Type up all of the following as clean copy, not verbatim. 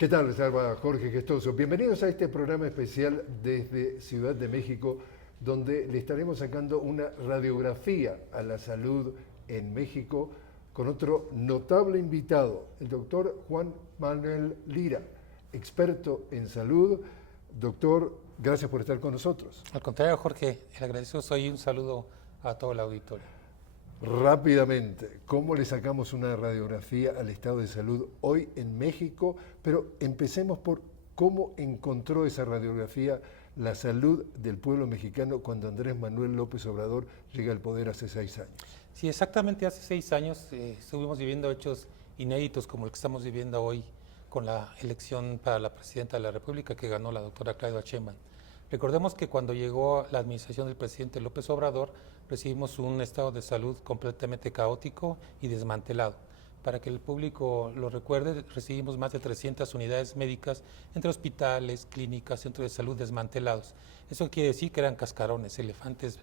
¿Qué tal? Les habla Jorge Gestoso. Bienvenidos a este programa especial desde Ciudad de México, donde le estaremos sacando una radiografía a la salud en México con otro notable invitado, el doctor Juan Manuel Lira, experto en salud. Doctor, gracias por estar con nosotros. Al contrario, Jorge, le agradezco soy un saludo a todo el auditorio. Rápidamente, ¿cómo le sacamos una radiografía al estado de salud hoy en México? Pero empecemos por cómo encontró esa radiografía la salud del pueblo mexicano cuando Andrés Manuel López Obrador llega al poder hace 6 años. Sí, exactamente hace 6 años estuvimos viviendo hechos inéditos como el que estamos viviendo hoy con la elección para la presidenta de la República que ganó la doctora Claudia Sheinbaum. Recordemos que cuando llegó la administración del presidente López Obrador, recibimos un estado de salud completamente caótico y desmantelado. Para que el público lo recuerde, recibimos más de 300 unidades médicas entre hospitales, clínicas, centros de salud desmantelados. Eso quiere decir que eran cascarones, elefantes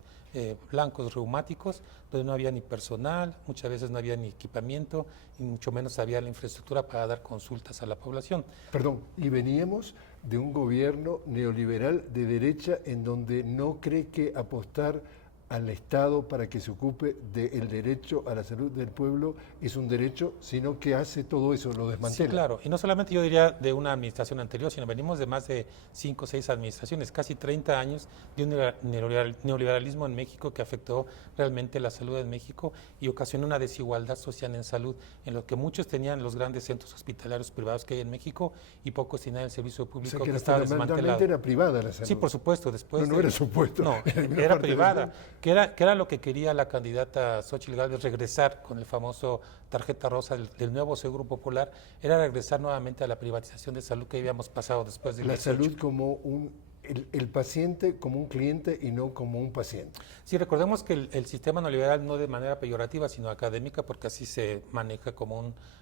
blancos reumáticos, donde no había ni personal, muchas veces no había ni equipamiento, y mucho menos había la infraestructura para dar consultas a la población. Perdón, y veníamos de un gobierno neoliberal de derecha en donde no cree que apostar al Estado para que se ocupe del derecho a la salud del pueblo es un derecho, sino que hace todo eso, lo desmantela. Sí, claro, y no solamente yo diría de una administración anterior, sino venimos de más de 5 o 6 administraciones, casi 30 años de un neoliberalismo en México que afectó realmente la salud en México y ocasionó una desigualdad social en salud, en lo que muchos tenían los grandes centros hospitalarios privados que hay en México y pocos tenían el servicio público, o sea, que estaba desmantelado. Era privada la salud. Sí, por supuesto, después no era supuesto. No, era privada. Que era lo que quería la candidata Xóchitl Gálvez, regresar con el famoso tarjeta rosa del nuevo Seguro Popular, era regresar nuevamente a la privatización de salud que habíamos pasado después de la salud como el paciente como un cliente y no como un paciente. Sí, recordemos que el sistema neoliberal no de manera peyorativa, sino académica, porque así se maneja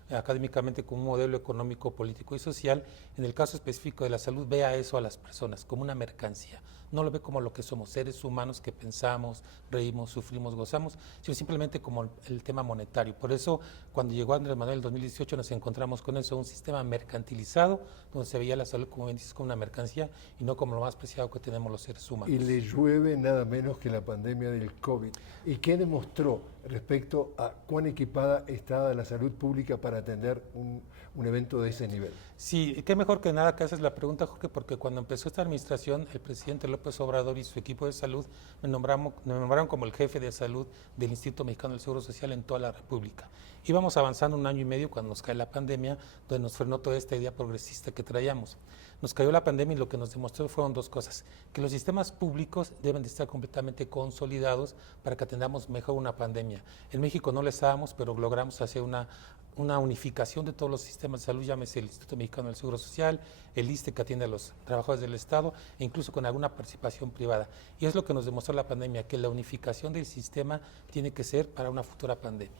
académicamente como un modelo económico, político y social. En el caso específico de la salud, ve a eso a las personas como una mercancía. No lo ve como lo que somos, seres humanos que pensamos, reímos, sufrimos, gozamos, sino simplemente como el tema monetario. Por eso, cuando llegó Andrés Manuel en 2018, nos encontramos con eso, un sistema mercantilizado, donde se veía la salud, como bien dices, como una mercancía y no como lo más preciado que tenemos los seres humanos. Y le llueve nada menos que la pandemia del COVID. ¿Y qué demostró respecto a cuán equipada está la salud pública para atender un evento de ese nivel? Sí, qué mejor que nada que haces la pregunta, Jorge, porque cuando empezó esta administración, el presidente López Obrador y su equipo de salud me nombraron como el jefe de salud del Instituto Mexicano del Seguro Social en toda la República. Íbamos avanzando 1 año y medio cuando nos cae la pandemia, donde nos frenó toda esta idea progresista que traíamos. Nos cayó la pandemia y lo que nos demostró fueron 2 cosas, que los sistemas públicos deben de estar completamente consolidados para que atendamos mejor una pandemia. En México no lo estábamos, pero logramos hacer una unificación de todos los sistemas de salud, llámese el Instituto Mexicano del Seguro Social, el ISSSTE que atiende a los trabajadores del Estado, e incluso con alguna participación privada. Y es lo que nos demostró la pandemia, que la unificación del sistema tiene que ser para una futura pandemia.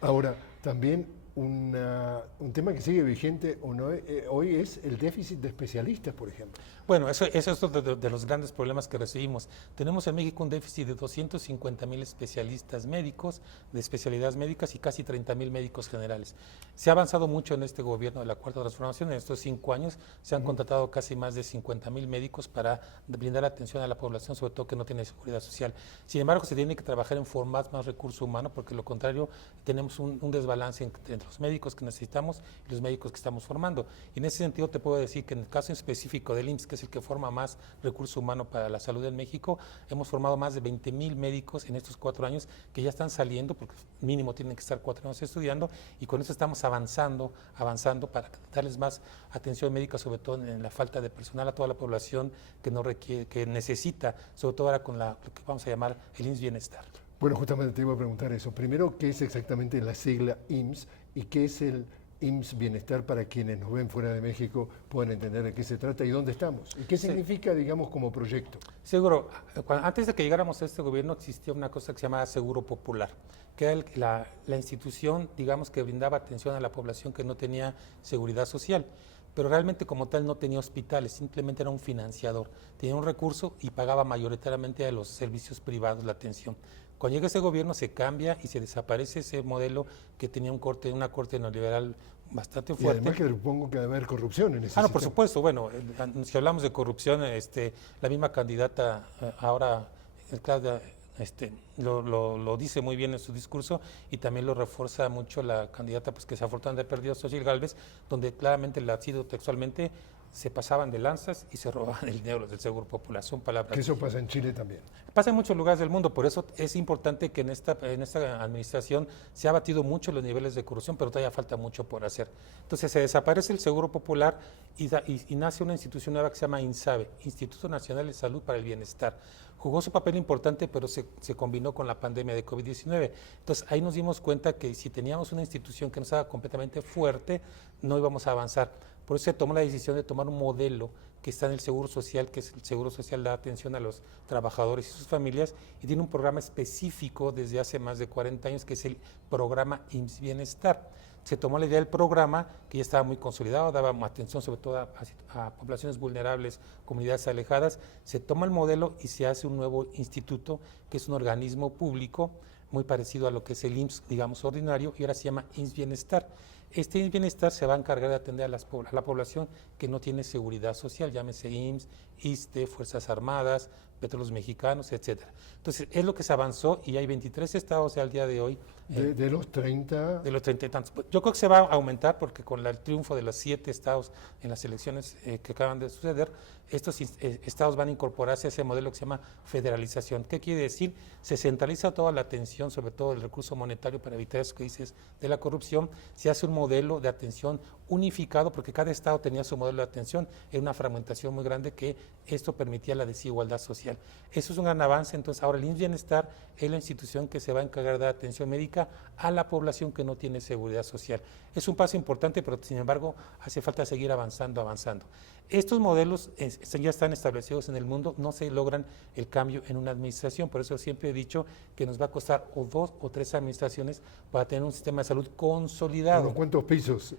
Ahora, también un tema que sigue vigente hoy es el déficit de especialistas, por ejemplo. Bueno, eso es otro de los grandes problemas que recibimos. Tenemos en México un déficit de 250,000 especialistas médicos, de especialidades médicas y casi 30,000 médicos generales. Se ha avanzado mucho en este gobierno de la Cuarta Transformación. En estos 5 años se han contratado casi más de 50,000 médicos para brindar atención a la población, sobre todo que no tiene seguridad social. Sin embargo, se tiene que trabajar en formar más recurso humano, porque lo contrario, tenemos un desbalance entre los médicos que necesitamos y los médicos que estamos formando. Y en ese sentido te puedo decir que en el caso específico del IMSS, que es el que forma más recurso humano para la salud en México, hemos formado más de 20,000 médicos en estos 4 años que ya están saliendo, porque mínimo tienen que estar 4 años estudiando, y con eso estamos avanzando para darles más atención médica, sobre todo en la falta de personal a toda la población que necesita, sobre todo ahora con lo que vamos a llamar el IMSS Bienestar. Bueno, justamente te iba a preguntar eso. Primero, ¿qué es exactamente la sigla IMSS y qué es el IMSS Bienestar para quienes nos ven fuera de México puedan entender de qué se trata y dónde estamos? ¿Y qué significa, digamos, como proyecto? Seguro. Antes de que llegáramos a este gobierno existía una cosa que se llamaba Seguro Popular, que era la institución, digamos, que brindaba atención a la población que no tenía seguridad social. Pero realmente como tal no tenía hospitales, simplemente era un financiador. Tenía un recurso y pagaba mayoritariamente a los servicios privados la atención. Cuando llega ese gobierno se cambia y se desaparece ese modelo que tenía una corte neoliberal bastante Y fuerte. además que supongo que debe haber corrupción en ese No, por sistema. supuesto. Bueno, si hablamos de corrupción, la misma candidata ahora, Claudia, lo dice muy bien en su discurso y también lo refuerza mucho la candidata, pues que desafortunadamente perdió, Xochitl Gálvez, donde claramente la cito textualmente, se pasaban de lanzas y se robaban el dinero del Seguro Popular. Son palabras. Que eso pasa en Chile también. Pasa en muchos lugares del mundo, por eso es importante que en esta administración se ha batido mucho los niveles de corrupción, pero todavía falta mucho por hacer. Entonces se desaparece el Seguro Popular y nace una institución nueva que se llama INSABE, Instituto Nacional de Salud para el Bienestar. Jugó su papel importante, pero se combinó con la pandemia de COVID-19. Entonces ahí nos dimos cuenta que si teníamos una institución que no estaba completamente fuerte, no íbamos a avanzar. Por eso se tomó la decisión de tomar un modelo que está en el Seguro Social, que es el Seguro Social da atención a los trabajadores y sus familias, y tiene un programa específico desde hace más de 40 años, que es el programa IMSS Bienestar. Se tomó la idea del programa, que ya estaba muy consolidado, daba atención sobre todo a poblaciones vulnerables, comunidades alejadas. Se toma el modelo y se hace un nuevo instituto, que es un organismo público, muy parecido a lo que es el IMSS, digamos, ordinario, y ahora se llama IMSS Bienestar. Este IMSS Bienestar se va a encargar de atender a la población que no tiene seguridad social, llámese IMSS, ISSSTE, Fuerzas Armadas, Petróleos Mexicanos, etcétera. Entonces, es lo que se avanzó y hay 23 estados al día de hoy. De los 30. De los 30 y tantos. Yo creo que se va a aumentar porque con el triunfo de los 7 estados en las elecciones que acaban de suceder, estos estados van a incorporarse a ese modelo que se llama federalización. ¿Qué quiere decir? Se centraliza toda la atención, sobre todo el recurso monetario para evitar eso que dices de la corrupción. Se hace un modelo de atención unificado porque cada estado tenía su modelo de atención. Era una fragmentación muy grande que esto permitía la desigualdad social. Eso es un gran avance. Entonces ahora el IMSS Bienestar es la institución que se va a encargar de dar atención médica a la población que no tiene seguridad social. Es un paso importante, pero sin embargo hace falta seguir avanzando. Estos modelos ya están establecidos en el mundo, no se logran el cambio en una administración, por eso siempre he dicho que nos va a costar o 2 o 3 administraciones para tener un sistema de salud consolidado. Bueno, ¿cuántos pisos?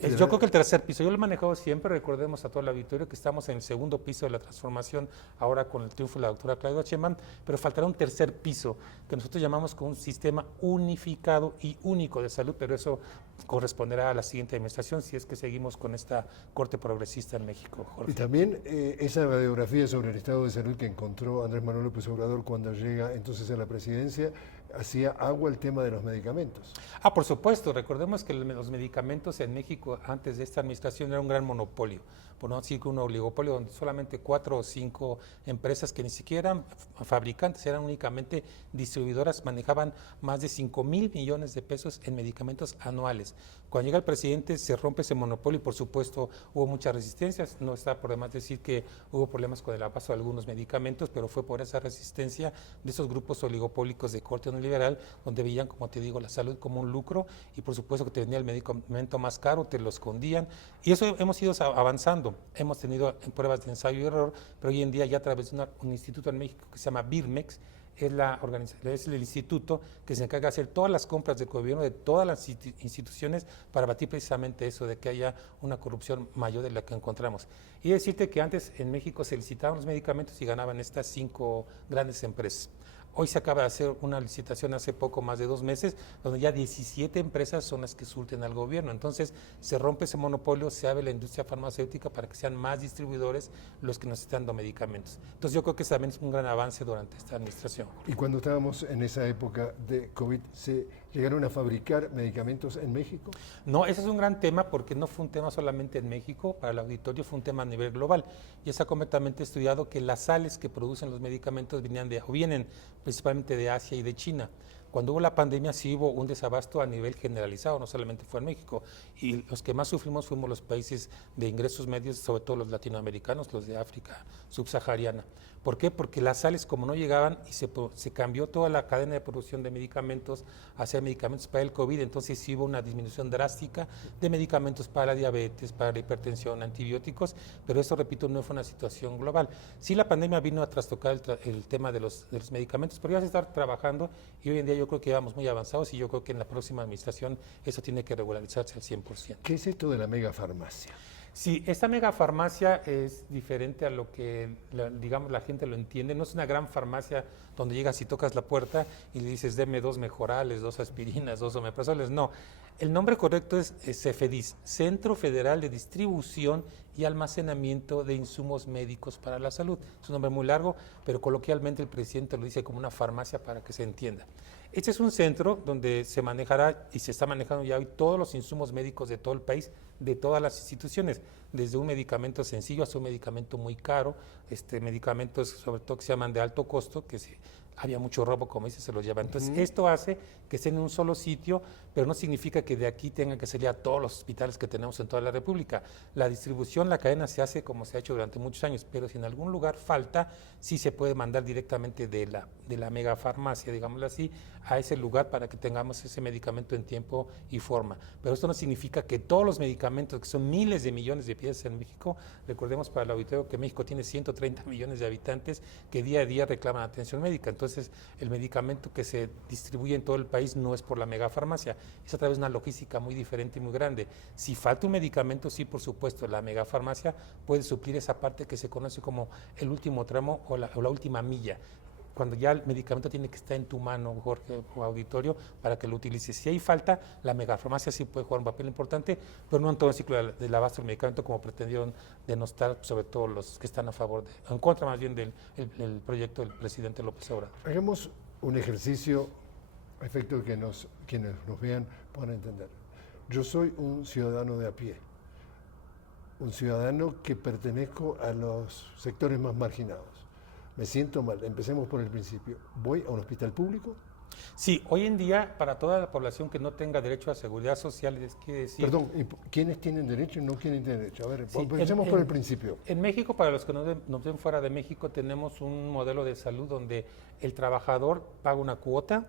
Yo creo que el tercer piso, yo lo he manejado siempre, recordemos a todo el auditorio que estamos en el segundo piso de la transformación, ahora con el triunfo de la doctora Claudia Sheinbaum, pero faltará un tercer piso, que nosotros llamamos como un sistema unificado y único de salud, pero eso corresponderá a la siguiente administración si es que seguimos con esta corte progresista en México, Jorge. Y también esa radiografía sobre el estado de salud que encontró Andrés Manuel López Obrador cuando llega entonces a la presidencia, hacía agua el tema de los medicamentos. Por supuesto, recordemos que los medicamentos en México antes de esta administración era un gran monopolio, por no decir que un oligopolio donde solamente 4 o 5 empresas que ni siquiera eran fabricantes, eran únicamente distribuidoras, manejaban más de 5,000 millones de pesos en medicamentos anuales. Cuando llega el presidente se rompe ese monopolio y por supuesto hubo muchas resistencias, no está por demás decir que hubo problemas con el abasto de algunos medicamentos, pero fue por esa resistencia de esos grupos oligopólicos de corte neoliberal, donde veían, como te digo, la salud como un lucro y por supuesto que te venía el medicamento más caro, te lo escondían y eso hemos ido avanzando. Hemos tenido pruebas de ensayo y error, pero hoy en día ya a través de un instituto en México que se llama BIRMEX, es el instituto que se encarga de hacer todas las compras del gobierno de todas las instituciones para batir precisamente eso de que haya una corrupción mayor de la que encontramos. Y decirte que antes en México se licitaban los medicamentos y ganaban estas 5 grandes empresas. Hoy se acaba de hacer una licitación hace poco, más de 2 meses, donde ya 17 empresas son las que surten al gobierno. Entonces se rompe ese monopolio, se abre la industria farmacéutica para que sean más distribuidores los que nos están dando medicamentos. Entonces yo creo que también es un gran avance durante esta administración. Y cuando estábamos en esa época de COVID, ¿se llegaron a fabricar medicamentos en México? No, ese es un gran tema porque no fue un tema solamente en México, para el auditorio fue un tema a nivel global. Y está completamente estudiado que las sales que producen los medicamentos vienen principalmente de Asia y de China. Cuando hubo la pandemia sí hubo un desabasto a nivel generalizado, no solamente fue en México. Y los que más sufrimos fuimos los países de ingresos medios, sobre todo los latinoamericanos, los de África subsahariana. ¿Por qué? Porque las sales como no llegaban y se cambió toda la cadena de producción de medicamentos hacia medicamentos para el COVID, entonces sí hubo una disminución drástica de medicamentos para la diabetes, para la hipertensión, antibióticos, pero eso, repito, no fue una situación global. Sí la pandemia vino a trastocar el tema de los medicamentos, pero ya se está trabajando y hoy en día yo creo que vamos muy avanzados y yo creo que en la próxima administración eso tiene que regularizarse al 100%. ¿Qué es esto de la megafarmacia? Sí, esta megafarmacia es diferente a lo que, digamos, la gente lo entiende. No es una gran farmacia donde llegas y tocas la puerta y le dices, deme 2 mejorales, 2 aspirinas, 2 omeprazoles. No, el nombre correcto es CFDIS, Centro Federal de Distribución y Almacenamiento de Insumos Médicos para la Salud. Es un nombre muy largo, pero coloquialmente el presidente lo dice como una farmacia para que se entienda. Este es un centro donde se manejará y se está manejando ya hoy todos los insumos médicos de todo el país, de todas las instituciones, desde un medicamento sencillo hasta un medicamento muy caro, medicamentos sobre todo que se llaman de alto costo, que había mucho robo, como dice, se los lleva. Entonces, esto hace que esté en un solo sitio, pero no significa que de aquí tengan que salir a todos los hospitales que tenemos en toda la República. La distribución, la cadena se hace como se ha hecho durante muchos años, pero si en algún lugar falta, sí se puede mandar directamente de la megafarmacia, digámoslo así, a ese lugar para que tengamos ese medicamento en tiempo y forma. Pero esto no significa que todos los medicamentos, que son miles de millones de piezas en México, recordemos para el auditorio que México tiene 130 millones de habitantes que día a día reclaman atención médica. Entonces, el medicamento que se distribuye en todo el país no es por la megafarmacia, es a través de una logística muy diferente y muy grande. Si falta un medicamento, sí, por supuesto, la megafarmacia puede suplir esa parte que se conoce como el último tramo o la última milla, cuando ya el medicamento tiene que estar en tu mano, Jorge, o auditorio, para que lo utilices. Si hay falta, la megafarmacia sí puede jugar un papel importante, pero no en todo el ciclo del abasto del medicamento, como pretendieron denostar, sobre todo los que están a favor, en contra más bien del proyecto del presidente López Obrador. Hagamos un ejercicio a efecto de que quienes nos vean puedan entender. Yo soy un ciudadano de a pie, un ciudadano que pertenezco a los sectores más marginados. Me siento mal, empecemos por el principio. ¿Voy a un hospital público? Sí, hoy en día, para toda la población que no tenga derecho a seguridad social, es que decir... Perdón, ¿quiénes tienen derecho y no quieren tener derecho? A ver, Sí, empecemos por el principio. En México, para los que nos ven fuera de México, tenemos un modelo de salud donde el trabajador paga una cuota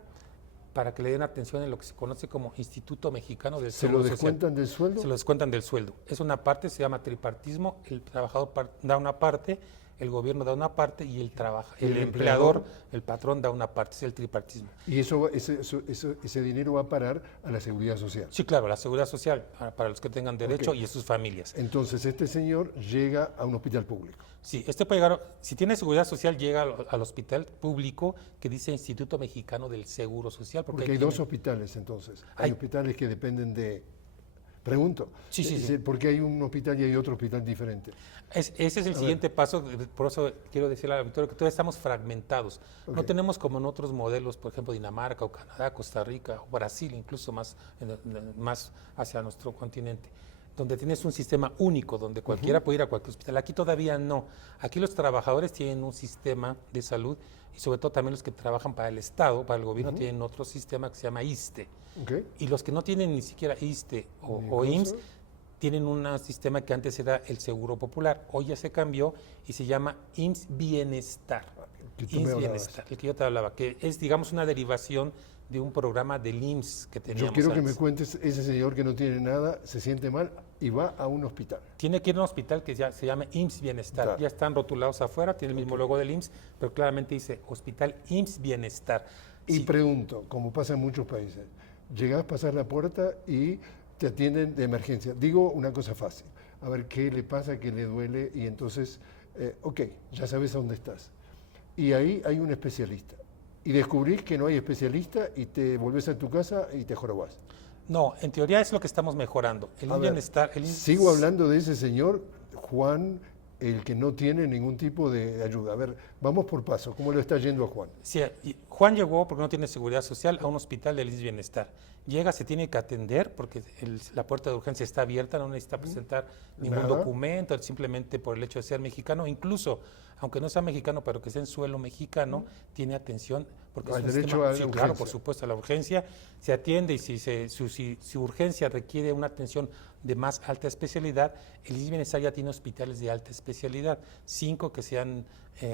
para que le den atención en lo que se conoce como Instituto Mexicano del Seguro Social. ¿Se lo descuentan del sueldo? Se lo descuentan del sueldo. Es una parte, se llama tripartismo, el trabajador da una parte, el gobierno da una parte y el empleador, el patrón da una parte, es el tripartismo. ¿Y ese dinero va a parar a la seguridad social? Sí, claro, la seguridad social para los que tengan derecho y sus familias. Entonces este señor llega a un hospital público. Sí, puede llegar, si tiene seguridad social, llega al hospital público que dice Instituto Mexicano del Seguro Social. Porque hay dos hospitales entonces. Hay hospitales que dependen de... Pregunto, sí. ¿por qué hay un hospital y hay otro hospital diferente? Ese es el siguiente paso, por eso quiero decirle al auditorio que todavía estamos fragmentados. No tenemos como en otros modelos, por ejemplo, Dinamarca o Canadá, Costa Rica o Brasil, incluso más hacia nuestro continente, donde tienes un sistema único, donde cualquiera puede ir a cualquier hospital. Aquí todavía no. Aquí los trabajadores tienen un sistema de salud y sobre todo también los que trabajan para el Estado, para el gobierno, tienen otro sistema que se llama ISSSTE. Y los que no tienen ni siquiera ISSSTE o IMSS, tienen un sistema que antes era el Seguro Popular. Hoy ya se cambió y se llama IMSS Bienestar. IMSS Bienestar, el que yo te hablaba, que es, digamos, una derivación de un programa del IMSS que teníamos. Yo quiero antes. que me cuentes, ese señor que no tiene nada, se siente mal y va a un hospital. Tiene que ir a un hospital que ya se llama IMSS Bienestar. Claro. Ya están rotulados afuera, tiene el mismo logo del IMSS, pero claramente dice Hospital IMSS Bienestar. Y pregunto, como pasa en muchos países, llegás a pasar la puerta y te atienden de emergencia. Digo una cosa fácil, a ver qué le pasa, qué le duele, y entonces, ok, ya sabes a dónde estás. Y ahí hay un especialista. Y descubrís que no hay especialista y te volvés a tu casa y te jorobás. No, en teoría es lo que estamos mejorando. El IMSS Bienestar... Sigo hablando de ese señor, Juan, el que no tiene ningún tipo de ayuda. A ver, vamos por paso. ¿Cómo le está yendo a Juan? Sí, Juan llegó porque no tiene seguridad social a un hospital del IMSS Bienestar. Llega, se tiene que atender porque la puerta de urgencia está abierta, no necesita presentar ningún documento, simplemente por el hecho de ser mexicano. Incluso, aunque no sea mexicano, pero que sea en suelo mexicano, tiene atención. Porque es un derecho sistema, a la sí, urgencia. claro, por supuesto, a la urgencia. Se atiende y si su urgencia requiere una atención de más alta especialidad, el IMSS Bienestar ya tiene hospitales de alta especialidad. 5 que se han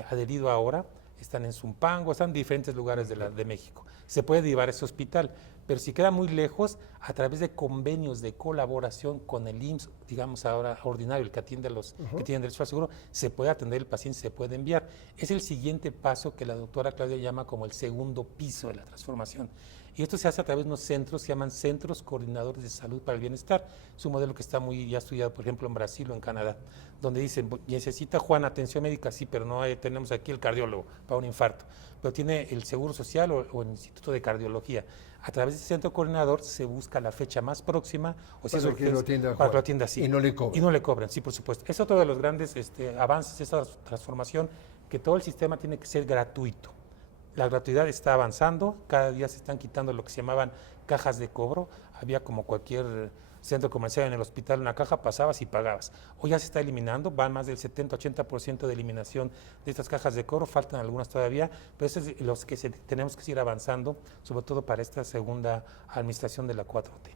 adherido ahora, están en Zumpango, están en diferentes lugares de México. Se puede derivar a ese hospital, pero si queda muy lejos, a través de convenios de colaboración con el IMSS, digamos ahora ordinario, el que atiende a los que tienen derecho al seguro, se puede atender el paciente, se puede enviar. Es el siguiente paso que la doctora Claudia llama como el segundo piso de la transformación. Y esto se hace a través de unos centros, se llaman Centros Coordinadores de Salud para el Bienestar. Es un modelo que está muy ya estudiado, por ejemplo, en Brasil o en Canadá, donde dicen, necesita Juan atención médica, sí, pero no tenemos aquí el cardiólogo para un infarto, pero tiene el Seguro Social o el Instituto de Cardiología. A través de ese centro coordinador se busca la fecha más próxima, o si es urgencia, para que lo atienda así. Y no le cobran. Y no le cobran, sí, por supuesto. Es otro de los grandes avances de esta transformación, que todo el sistema tiene que ser gratuito. La gratuidad está avanzando, cada día se están quitando lo que se llamaban cajas de cobro. Había como cualquier centro comercial en el hospital, una caja, pasabas y pagabas. Hoy ya se está eliminando, van más del 70-80% de eliminación de estas cajas de cobro, faltan algunas todavía, pero esos es los que tenemos que seguir avanzando, sobre todo para esta segunda administración de la 4T.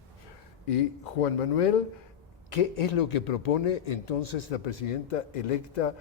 Y Juan Manuel, ¿qué es lo que propone entonces la presidenta electa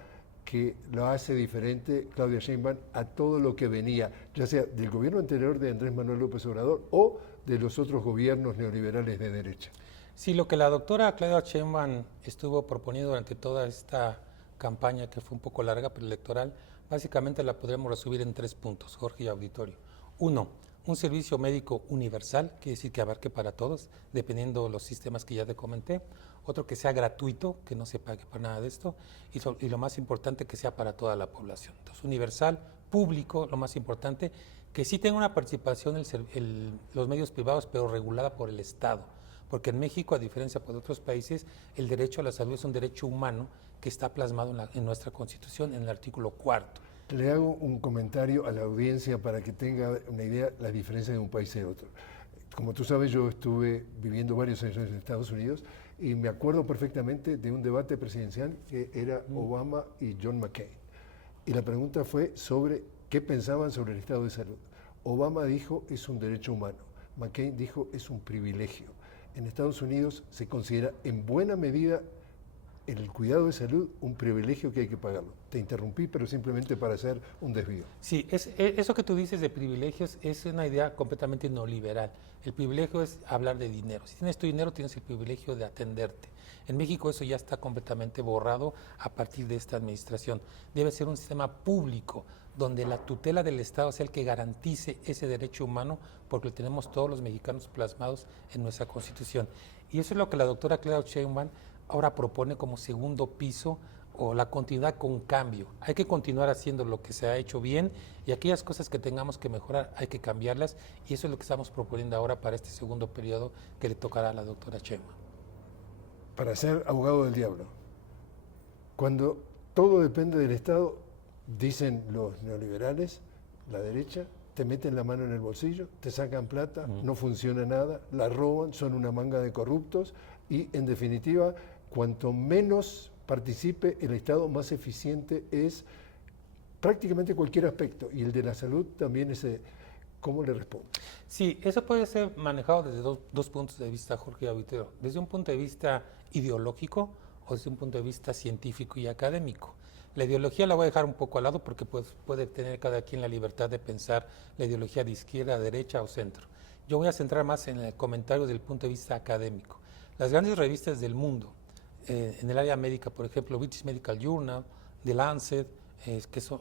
que lo hace diferente, Claudia Sheinbaum, a todo lo que venía, ya sea del gobierno anterior de Andrés Manuel López Obrador o de los otros gobiernos neoliberales de derecha? Sí, lo que la doctora Claudia Sheinbaum estuvo proponiendo durante toda esta campaña, que fue un poco larga, pero electoral, básicamente la podríamos resumir en 3 puntos, Jorge y auditorio. 1, un servicio médico universal, quiere decir que abarque para todos, dependiendo de los sistemas que ya te comenté. Otro, que sea gratuito, que no se pague para nada de esto. Y lo más importante, que sea para toda la población. Entonces, universal, público, lo más importante, que sí tenga una participación los medios privados, pero regulada por el Estado. Porque en México, a diferencia de otros países, el derecho a la salud es un derecho humano que está plasmado en nuestra Constitución, en el artículo 4. Le hago un comentario a la audiencia para que tenga una idea de la diferencia de un país y otro. Como tú sabes, yo estuve viviendo varios años en Estados Unidos y me acuerdo perfectamente de un debate presidencial que era Obama y John McCain. Y la pregunta fue sobre qué pensaban sobre el estado de salud. Obama dijo, es un derecho humano. McCain dijo, es un privilegio. En Estados Unidos se considera en buena medida el cuidado de salud un privilegio que hay que pagarlo. Te interrumpí, pero simplemente para hacer un desvío. Sí, eso que tú dices de privilegios es una idea completamente neoliberal. El privilegio es hablar de dinero. Si tienes tu dinero, tienes el privilegio de atenderte. En México eso ya está completamente borrado a partir de esta administración. Debe ser un sistema público donde la tutela del Estado sea el que garantice ese derecho humano, porque lo tenemos todos los mexicanos plasmados en nuestra Constitución. Y eso es lo que la doctora Claudia Sheinbaum ahora propone como segundo piso, o la continuidad con cambio. Hay que continuar haciendo lo que se ha hecho bien, y aquellas cosas que tengamos que mejorar hay que cambiarlas, y eso es lo que estamos proponiendo ahora para este segundo periodo que le tocará a la doctora Sheinbaum. Para ser abogado del diablo, cuando todo depende del Estado, dicen los neoliberales, la derecha, te meten la mano en el bolsillo, te sacan plata, no funciona nada, la roban, son una manga de corruptos, y en definitiva, cuanto menos participe el Estado, más eficiente es prácticamente cualquier aspecto, y el de la salud también es. ¿Cómo le responde? Sí, eso puede ser manejado desde dos puntos de vista, Jorge Auditero. Desde un punto de vista ideológico o desde un punto de vista científico y académico. La ideología la voy a dejar un poco al lado, porque puede tener cada quien la libertad de pensar la ideología de izquierda, derecha o centro. Yo voy a centrar más en el comentario desde el punto de vista académico. Las grandes revistas del mundo, en el área médica, por ejemplo, British Medical Journal, The Lancet,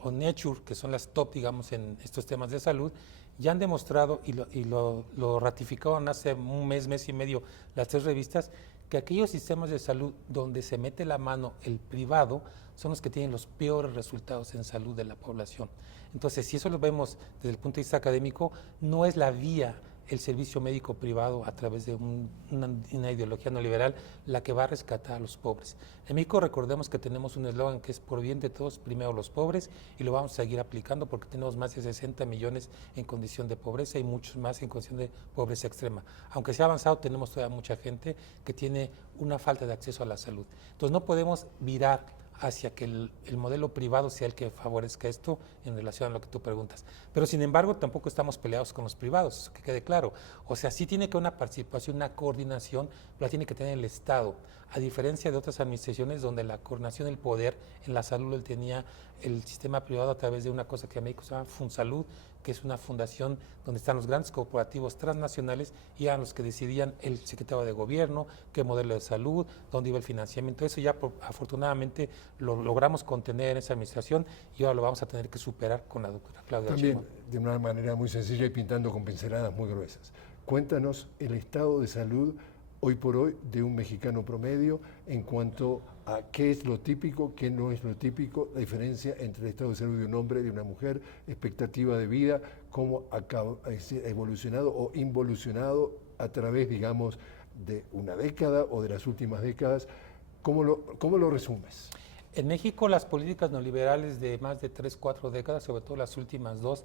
o Nature, que son las top, digamos, en estos temas de salud, ya han demostrado y lo ratificaron hace un mes y medio las 3 revistas, que aquellos sistemas de salud donde se mete la mano el privado son los que tienen los peores resultados en salud de la población. Entonces, si eso lo vemos desde el punto de vista académico, no es la vía el servicio médico privado a través de una ideología neoliberal la que va a rescatar a los pobres. En México recordemos que tenemos un eslogan que es por bien de todos, primero los pobres, y lo vamos a seguir aplicando porque tenemos más de 60 millones en condición de pobreza y muchos más en condición de pobreza extrema. Aunque se ha avanzado, tenemos todavía mucha gente que tiene una falta de acceso a la salud. Entonces no podemos virar hacia que el modelo privado sea el que favorezca esto en relación a lo que tú preguntas. Pero sin embargo, tampoco estamos peleados con los privados, eso que quede claro. O sea, sí tiene que haber una participación, una coordinación, pero la tiene que tener el Estado, a diferencia de otras administraciones donde la coordinación del poder en la salud tenía el sistema privado a través de una cosa que en México se llama FunSalud, que es una fundación donde están los grandes corporativos transnacionales y eran los que decidían el secretario de gobierno, qué modelo de salud, dónde iba el financiamiento. Eso ya afortunadamente lo logramos contener en esa administración y ahora lo vamos a tener que superar con la doctora Claudia También, Sheinbaum. de una manera muy sencilla y pintando con pinceladas muy gruesas. Cuéntanos el estado de salud hoy por hoy de un mexicano promedio en cuanto a qué es lo típico, qué no es lo típico, la diferencia entre el estado de salud de un hombre y de una mujer, expectativa de vida, cómo ha evolucionado o involucionado a través, digamos, de una década o de las últimas décadas. ¿Cómo lo resumes? En México las políticas neoliberales de más de 3, 4 décadas, sobre todo las últimas 2,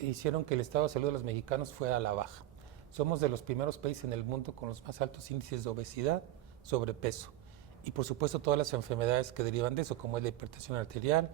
hicieron que el estado de salud de los mexicanos fuera a la baja. Somos de los primeros países en el mundo con los más altos índices de obesidad, sobrepeso y por supuesto todas las enfermedades que derivan de eso, como es la hipertensión arterial,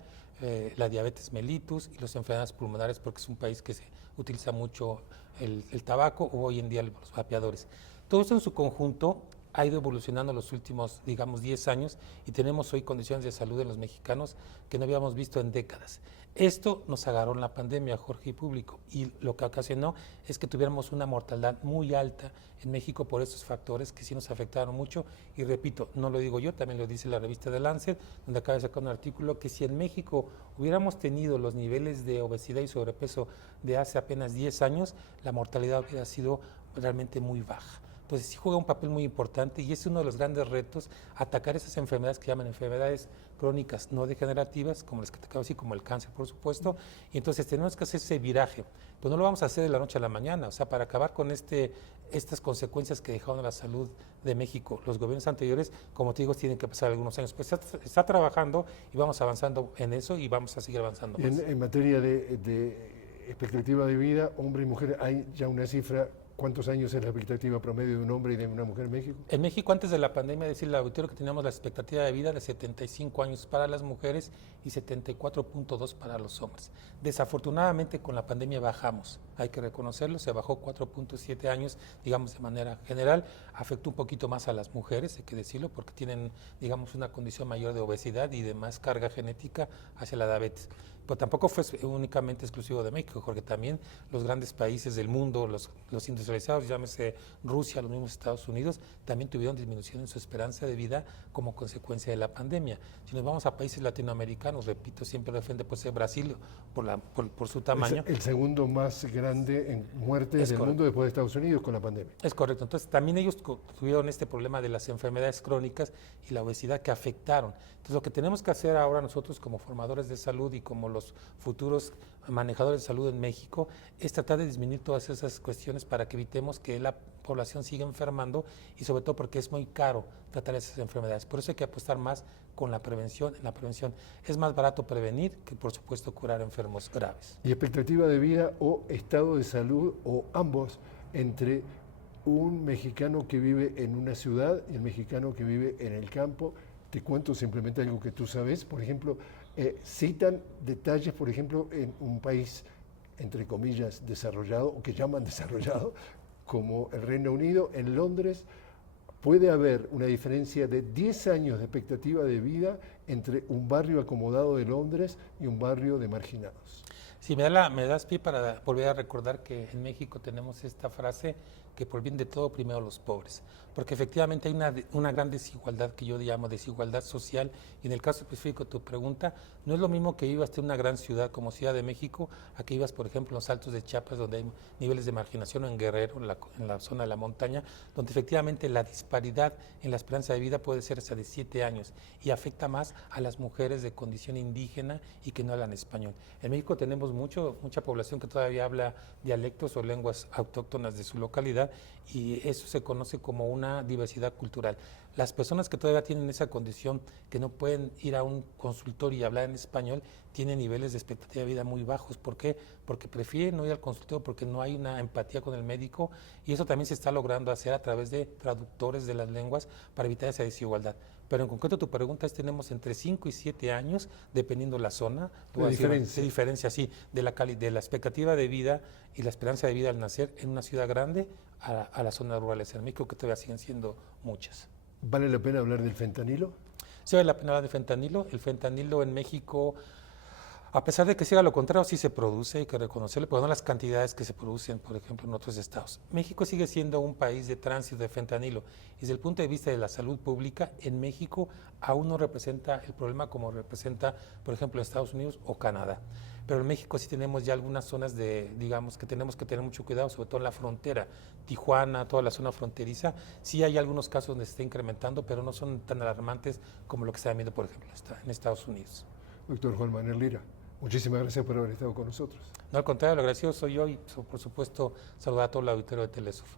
la diabetes mellitus y las enfermedades pulmonares, porque es un país que se utiliza mucho el tabaco o hoy en día los vapeadores. Todo esto en su conjunto ha ido evolucionando los últimos, digamos, 10 años y tenemos hoy condiciones de salud en los mexicanos que no habíamos visto en décadas. Esto nos agarró en la pandemia, Jorge y público, y lo que ocasionó es que tuviéramos una mortalidad muy alta en México por estos factores que sí nos afectaron mucho. Y repito, no lo digo yo, también lo dice la revista The Lancet, donde acaba de sacar un artículo que si en México hubiéramos tenido los niveles de obesidad y sobrepeso de hace apenas 10 años, la mortalidad hubiera sido realmente muy baja. Entonces sí juega un papel muy importante y es uno de los grandes retos, atacar esas enfermedades que llaman enfermedades crónicas no degenerativas, como las que te acabo de decir, como el cáncer, por supuesto. Y entonces tenemos que hacer ese viraje, pues no lo vamos a hacer de la noche a la mañana, o sea, para acabar con estas consecuencias que dejaron a la salud de México los gobiernos anteriores, como te digo, tienen que pasar algunos años. Pues está trabajando y vamos avanzando en eso y vamos a seguir avanzando más. En materia de expectativa de vida, hombre y mujer, ¿hay ya una cifra? ¿Cuántos años es la expectativa promedio de un hombre y de una mujer en México? En México, antes de la pandemia, decirle al auditorio que teníamos la expectativa de vida de 75 años para las mujeres y 74.2 para los hombres. Desafortunadamente, con la pandemia bajamos, hay que reconocerlo, se bajó 4.7 años, digamos, de manera general. Afectó un poquito más a las mujeres, hay que decirlo, porque tienen, digamos, una condición mayor de obesidad y de más carga genética hacia la diabetes. Pero tampoco fue únicamente exclusivo de México, porque también los grandes países del mundo, los industrializados, llámese Rusia, los mismos Estados Unidos, también tuvieron disminución en su esperanza de vida como consecuencia de la pandemia. Si nos vamos a países latinoamericanos, repito, siempre referente puede ser Brasil por su tamaño. Es el segundo más grande en muertes del mundo después de Estados Unidos con la pandemia. Es correcto. Entonces también ellos tuvieron este problema de las enfermedades crónicas y la obesidad que afectaron. Entonces lo que tenemos que hacer ahora nosotros como formadores de salud y como los futuros manejadores de salud en México es tratar de disminuir todas esas cuestiones para que evitemos que la población siga enfermando y sobre todo porque es muy caro tratar esas enfermedades. Por eso hay que apostar más con la prevención. En la prevención es más barato prevenir que por supuesto curar enfermos graves. ¿Y expectativa de vida o estado de salud o ambos entre un mexicano que vive en una ciudad y el mexicano que vive en el campo? Te cuento simplemente algo que tú sabes, por ejemplo, citan detalles, por ejemplo, en un país, entre comillas, desarrollado, o que llaman desarrollado, como el Reino Unido, en Londres, puede haber una diferencia de 10 años de expectativa de vida entre un barrio acomodado de Londres y un barrio de marginados. Sí, me das pie para volver a recordar que en México tenemos esta frase que por bien de todo primero los pobres, porque efectivamente hay una gran desigualdad que yo llamo desigualdad social y en el caso específico de tu pregunta, no es lo mismo que vivas en una gran ciudad como Ciudad de México a que vivas por ejemplo en los Altos de Chiapas donde hay niveles de marginación o en Guerrero, en la zona de la montaña, donde efectivamente la disparidad en la esperanza de vida puede ser hasta de 7 años y afecta más a las mujeres de condición indígena y que no hablan español. En México tenemos mucha población que todavía habla dialectos o lenguas autóctonas de su localidad y eso se conoce como una diversidad cultural. Las personas que todavía tienen esa condición, que no pueden ir a un consultorio y hablar en español, tienen niveles de expectativa de vida muy bajos. ¿Por qué? Porque prefieren no ir al consultorio porque no hay una empatía con el médico y eso también se está logrando hacer a través de traductores de las lenguas para evitar esa desigualdad. Pero en concreto tu pregunta es, tenemos entre 5 y 7 años, dependiendo la zona. La diferencia. De diferencia, sí, de la expectativa de vida y la esperanza de vida al nacer en una ciudad grande a las zonas rurales en México, que todavía siguen siendo muchas. ¿Vale la pena hablar del fentanilo? Sí vale la pena hablar de fentanilo. El fentanilo en México, a pesar de que siga lo contrario, sí se produce, hay que reconocerlo, pero no las cantidades que se producen, por ejemplo, en otros estados. México sigue siendo un país de tránsito de fentanilo. Desde el punto de vista de la salud pública, en México aún no representa el problema como representa, por ejemplo, en Estados Unidos o Canadá. Pero en México sí tenemos ya algunas zonas digamos, que tenemos que tener mucho cuidado, sobre todo en la frontera. Tijuana, toda la zona fronteriza, sí hay algunos casos donde se está incrementando, pero no son tan alarmantes como lo que se está viendo, por ejemplo, en Estados Unidos. Doctor Juan Manuel Lira, muchísimas gracias por haber estado con nosotros. No, al contrario, lo agradecido soy yo y, por supuesto, saludar a todo el auditorio de Telesur.